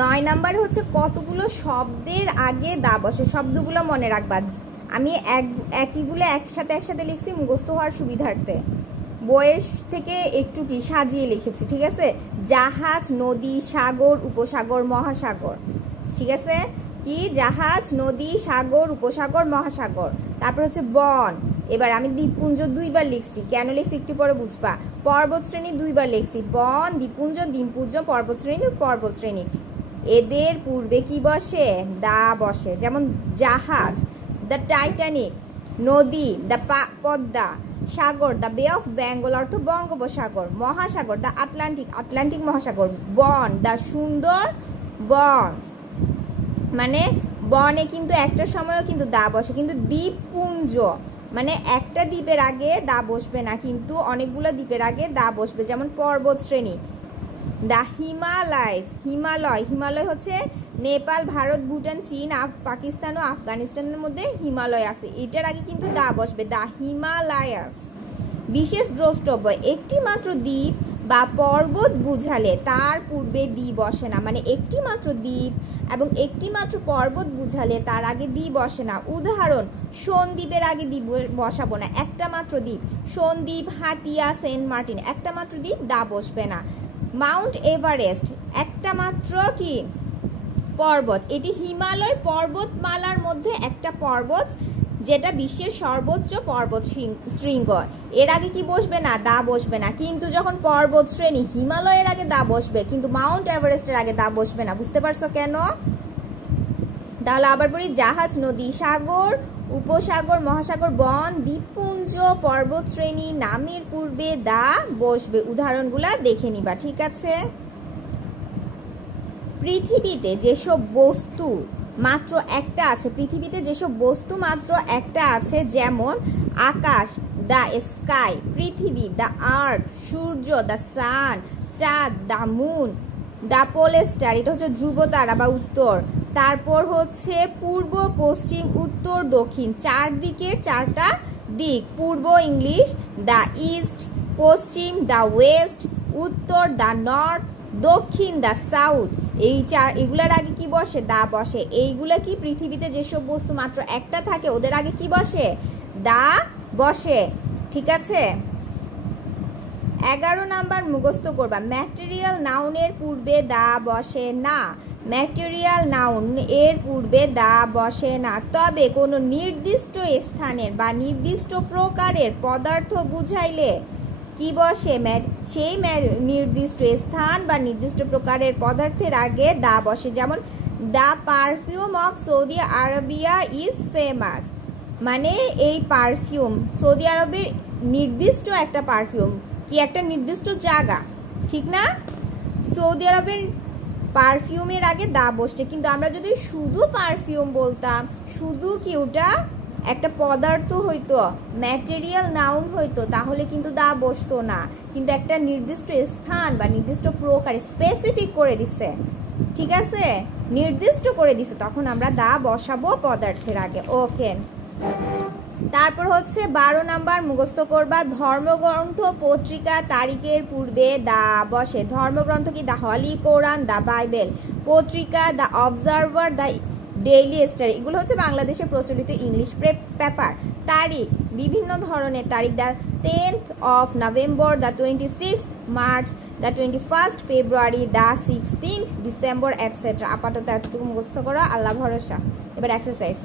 9 নাম্বারে হচ্ছে কতগুলো শব্দের আগে দা বসে, শব্দগুলো মনে রাখবা। আমি একইগুলো একসাথে লিখছি মুখস্থ হওয়ার সুবিধার্থে, বইয়ের থেকে একটু কি সাজিয়ে লিখেছি, ঠিক আছে। জাহাজ, নদী, সাগর, উপসাগর, মহাসাগর, ঠিক আছে। কি জাহাজ, নদী, সাগর, উপসাগর, মহাসাগর। তারপর হচ্ছে বন। এবার আমি দ্বীপপুঞ্জ 2বার লিখছি, কেন লিখছি একটু পরে বুঝবা। পর্বতশ্রেণী 2বার লিখছি, বন, দ্বীপপুঞ্জ, দ্বীপপুঞ্জ, পর্বতশ্রেণী, পর্বতশ্রেণী। এদের পূর্বে কি বসে? দা বসে। যেমন জাহাজ, দ্য টাইটানিক, নদী, দ্য পদ্মা, সাগর, দ্য বে অফ বেঙ্গল অর্থ বঙ্গোপসাগর, মহাসাগর, দ্য আটলান্টিক, আটলান্টিক মহাসাগর, বন, দ্য সুন্দর বন। মানে বনে কিন্তু একটা সময়ও কিন্তু দা বসে, কিন্তু দ্বীপপুঞ্জ মানে একটা দ্বীপের আগে দা বসবে না, কিন্তু অনেকগুলো দ্বীপের আগে দা বসবে। যেমন পর্বত শ্রেণী, দ্য হিমালয়স, হিমালয় হচ্ছে নেপাল, ভারত, ভুটান, চীন, পাকিস্তান ও আফগানিস্তানের মধ্যে হিমালয় আছে, এটার আগে কিন্তু দা বসবে, দ্য হিমালয়াস। বিশেষ দ্রষ্টব্য, একটি মাত্র দ্বীপ বা পর্বত বুঝালে তার পূর্বে দ্বি বসে না, মানে একটি মাত্র দ্বীপ এবং একটি মাত্র পর্বত বুঝালে তার আগে দ্বি বসে না। উদাহরণ, সন্দ্বীপের আগে দ্বীপ বসাবো না, একটা মাত্র দ্বীপ। সন্দ্বীপ, হাতিয়া, সেন্ট মার্টিন, একটা মাত্র দ্বীপ, দা বসবে না। মাউন্ট এভারেস্ট একটা মাত্র কি পর্বত, এটি হিমালয় পর্বতমালার মধ্যে একটা পর্বত, যেটা বিশ্বের সর্বোচ্চ পর্বত শৃঙ্গ, এর আগে কি বসবে না? দা বসবে না। কিন্তু যখন পর্বত শ্রেণী, হিমালয়ের আগে দা বসবে, কিন্তু মাউন্ট এভারেস্টের আগে দা বসবে না। বুঝতে পারছো কেন? তাহলে আবার বলি, জাহাজ, নদী, সাগর, উপসাগর, মহাসাগর, বন, দ্বীপপুঞ্জ, পর্বত শ্রেণী নামের পূর্বে দা বসবে। উদাহরণগুলা দেখে নিবা, ঠিক আছে। পৃথিবীতে যেসব বস্তু মাত্র একটা আছে, পৃথিবীতে যেসব বস্তু মাত্র একটা আছে, যেমন আকাশ, দ্য স্কাই, পৃথিবী, দ্য আর্থ, সূর্য, দ্য সান, চাঁদ, the moon, the pole star, এটা হচ্ছে ধ্রুব তারা বা উত্তর। তারপর হচ্ছে পূর্ব, পশ্চিম, উত্তর, দক্ষিণ, চারদিকের চারটা দিক। পূর্ব English the east, Paschim the West, উত্তর দ্য নর্থ, দক্ষিণ দ্য সাউথ। এগুলার আগে কি বসে? দা বসে। এইগুলা কি পৃথিবীতে যেসব বস্তু মাত্র একটা থাকে ওদের আগে কি বসে? দা বসে, ঠিক আছে। 11 নাম্বার মুখস্থ করবা, ম্যাটেরিয়াল নাউনের পূর্বে দা বসে না। ম্যাটেরিয়াল নাউন এর পূর্বে দা বসে না, তবে কোনো নির্দিষ্ট স্থানের বা নির্দিষ্ট প্রকারের পদার্থ বুঝাইলে কি বসে? সেই নির্দিষ্ট স্থান বা নির্দিষ্ট প্রকারের পদার্থের আগে দা বসে। যেমন the perfume of Saudi Arabia is famous, মানে এই পারফিউম সৌদি আরবের নির্দিষ্ট একটা পারফিউম, কি একটা নির্দিষ্ট জায়গা, ঠিক না? সৌদি আরবের পারফিউমের আগে দা বসছে। কিন্তু আমরা যদি শুধু পারফিউম বলতাম, শুধু কি ওটা একটা পদার্থ হইতো, ম্যাটেরিয়াল নাউন হইতো, তাহলে কিন্তু দা বসতো না। কিন্তু একটা নির্দিষ্ট স্থান বা নির্দিষ্ট প্রকার স্পেসিফিক করে দিছে, ঠিক আছে, নির্দিষ্ট করে দিছে, তখন আমরা দা বসাবো পদার্থের আগে। ওকে, তারপর হচ্ছে 12 নাম্বার মুখস্থ করবা, ধর্মগ্রন্থ, পত্রিকা, তারিখের পূর্বে দা বসে। ধর্মগ্রন্থ কি? The holy Quran, the Bible. পত্রিকা the Observer, the Daily Star, এগুলো হচ্ছে বাংলাদেশে প্রচলিত ইংলিশ পেপার। তারিখ বিভিন্ন ধরনের তারিখ, the 10th of November, the 26th March, the 21st February, the 16th December, etc. আপাতত এতটুকু মুখস্থ করো, আল্লাহ ভরসা। এবার এক্সারসাইজ।